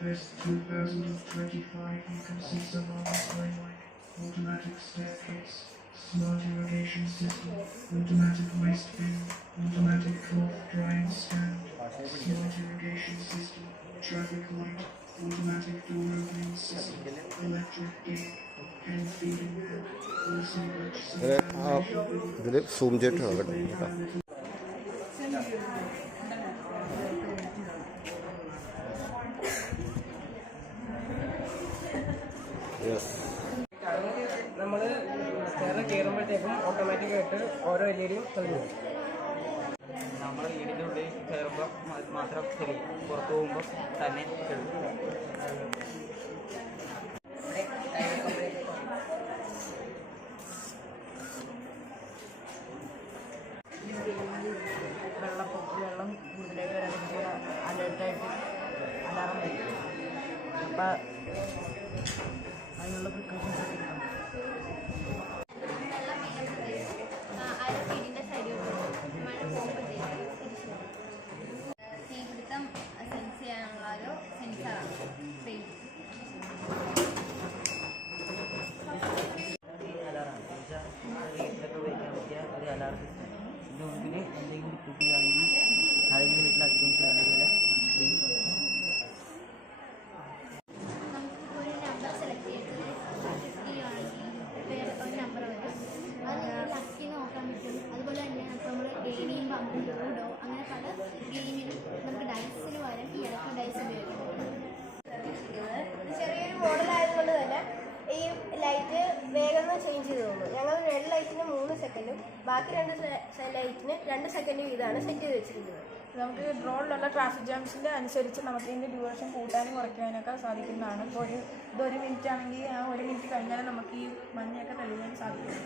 Fest 2025 consists of on-display light, automatic staircase, smart irrigation system, automatic waste bin, automatic cloth drying stand, smart irrigation system, traffic light, automatic door opening system, electric gate, pen feeding bin, also ഇതിൽ zoom ചെയ്തിട്ടാണ് കേട്ടോ. നമ്മൾ സ്റ്റെയറിൽ കയറുമ്പോഴത്തേക്കും ഓട്ടോമാറ്റിക്കായിട്ട് ഓരോ LED തെളിഞ്ഞു. നമ്മൾ വീടിൻ്റെ ഉള്ളിൽ കയറുമ്പോൾ മാത്രം തെളിയും, പുറത്തു പോകുമ്പോൾ തന്നെ തെളിയും. വെള്ളം കൂടുതലായിട്ട് വരാതിരിക്കുക അലേർട്ടായിട്ട് അലാറം വരും. അപ്പം അതിനുള്ള പ്രിക്കോഷൻസ് ഒക്കെ എടുക്കണം. തീപിടുത്തം സെൻസ് ചെയ്യാനുള്ള ഒരു സെൻസറാണ് അലാറാണ് വെച്ചാൽ വീട്ടിലൊക്കെ ഉപയോഗിക്കാൻ പറ്റിയ ഒരു അലാറം സിസ്റ്റം. ഇതിൻ്റെ മുമ്പിൽ എന്തെങ്കിലും റിപ്പോർട്ട് ചെയ്യുകയാണെങ്കിൽ ആരെങ്കിലും വീട്ടിൽ അക്രമിച്ചാണെങ്കിൽ നമുക്കിപ്പോൾ ഒരു നമ്പർ സെലക്ട് ചെയ്തിട്ട് ചെയ്യുകയാണെങ്കിൽ വേറെ ഒരു നമ്പർ വരും. അത് ലക്കി നോക്കാൻ പറ്റും. അതുപോലെ തന്നെ നമ്മൾ ഗെയിം ചെയ്യുമ്പോൾ ലൂഡോ അങ്ങനെ പല ഗെയിമിനും നമുക്ക് ഡൈസിന് പകരം ഈ ഇടയ്ക്ക് ഡൈസ് ഉപയോഗിക്കാം. ചെറിയൊരു മോഡലായതുകൊണ്ട് തന്നെ ഈ ലൈറ്റ് വേഗം ചേഞ്ച് ചെയ്ത് തോന്നുന്നു. ഞങ്ങൾ റെഡ് ലൈറ്റിന് 3 സെക്കൻഡും ബാക്കി 2 ലൈറ്റിന് 2 സെക്കൻഡ് വീതമാണ് സെറ്റ് ചെയ്ത് വെച്ചിരിക്കുന്നത്. നമുക്ക് റോഡിലുള്ള ട്രാഫിക് ജാംസിൻ്റെ അനുസരിച്ച് നമുക്ക് ഇതിൻ്റെ ഡ്യൂറേഷൻ കൂട്ടാനും കുറയ്ക്കാനൊക്കെ സാധിക്കുന്നതാണ്. ഇപ്പോൾ ഒരു മിനിറ്റ് ആണെങ്കിൽ ആ 1 മിനിറ്റ് കഴിഞ്ഞാൽ നമുക്ക് ഈ മഞ്ഞയൊക്കെ തെളിയാൻ സാധിക്കും.